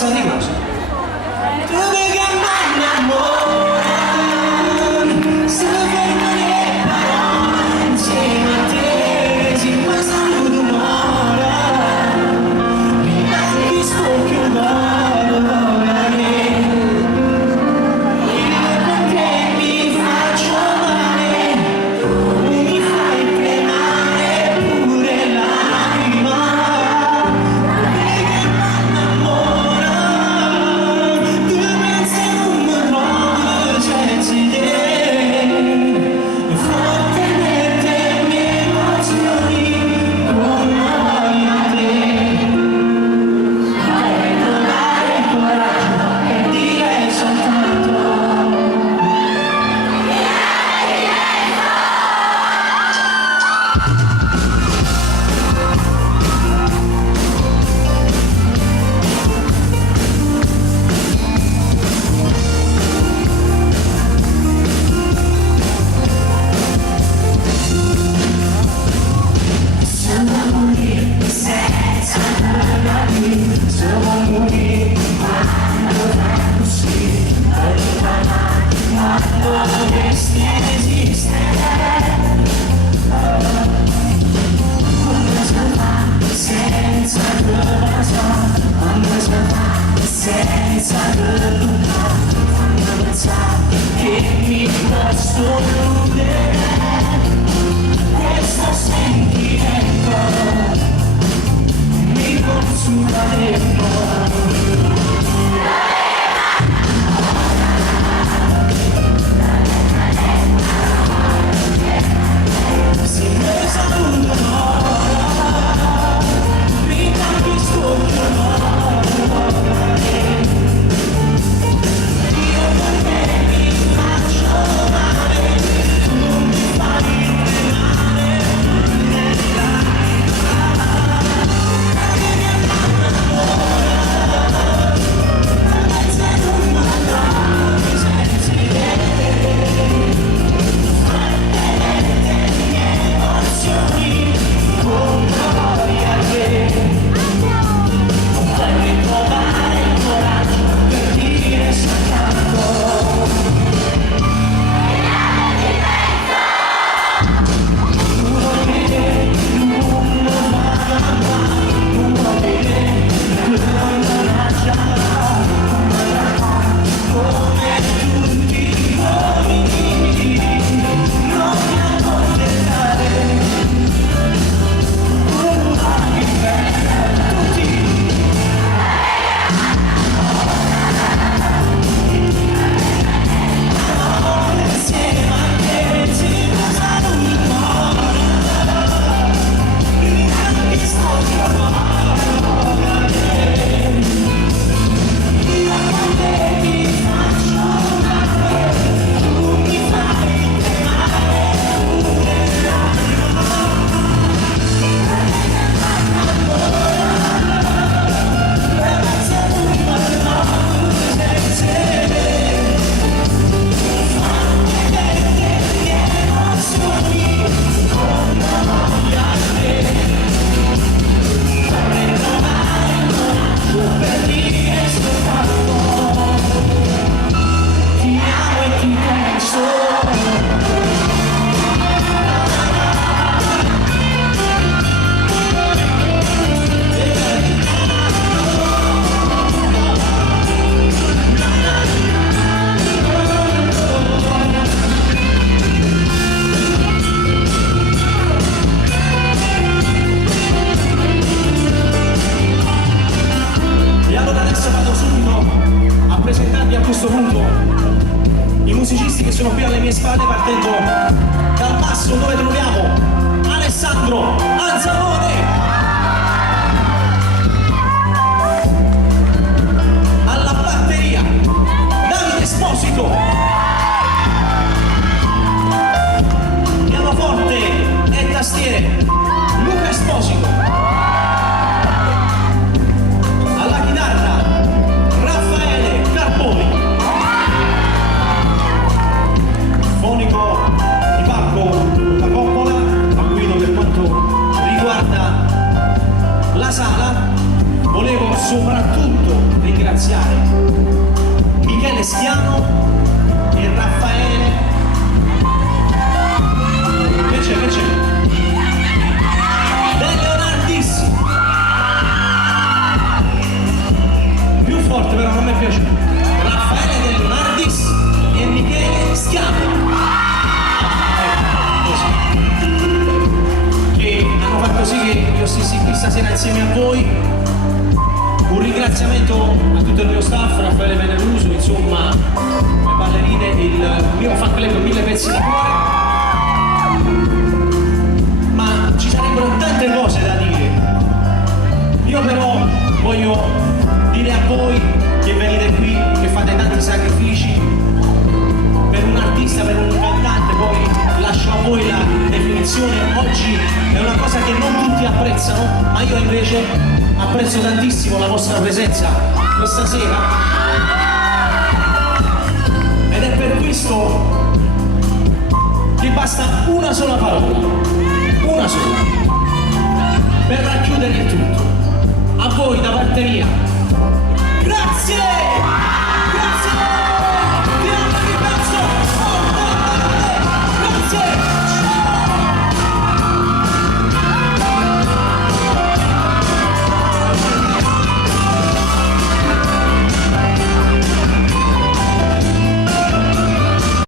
forza di cose. Dove che mi innamora, se fermano le parole insieme a te, si passano d'un'ora, mi manchi spocchi un valore, io con te mi faccio male, tu mi fai tremare pure l'anima, dove che mi innamora, tu pensi non mi trovo senza idee, forte le mie emozioni, come voglio te, vorrei trovare il coraggio per dire soltanto che mi posso illudere questo sentimento mi consuma dentro. Se ne saluto un'ora, mi capisco che un'ora, io con te mi faccio male, tu mi fai tremare, musicisti che sono qui alle mie spalle, partendo dal basso dove troviamo Alessandro Anzalone, alla batteria Davide Esposito, pianoforte e tastiere Luca Esposito, alla chitarra Raffaele Carboni, fonico di palco Luca Coppola, a guido per quanto riguarda forte, però non mi è piaciuto. Raffaele De Leonardis e Michele Schiavo. Che hanno fatto sì che io stessi qui stasera insieme a voi. Un ringraziamento a tutto il mio staff, Raffaele Veneruso, insomma, le ballerine, il mio fan club 1000 pezzi di cuore. Ma ci sarebbero tante cose da dire. Io però voglio dire a voi che venite qui, che fate tanti sacrifici per un artista, per un cantante, poi lascio a voi la definizione. Oggi è una cosa che non tutti apprezzano, ma io invece apprezzo tantissimo la vostra presenza questa sera, ed è per questo che basta una sola parola, una sola, per racchiudere il tutto. A voi da parte mia, grazie!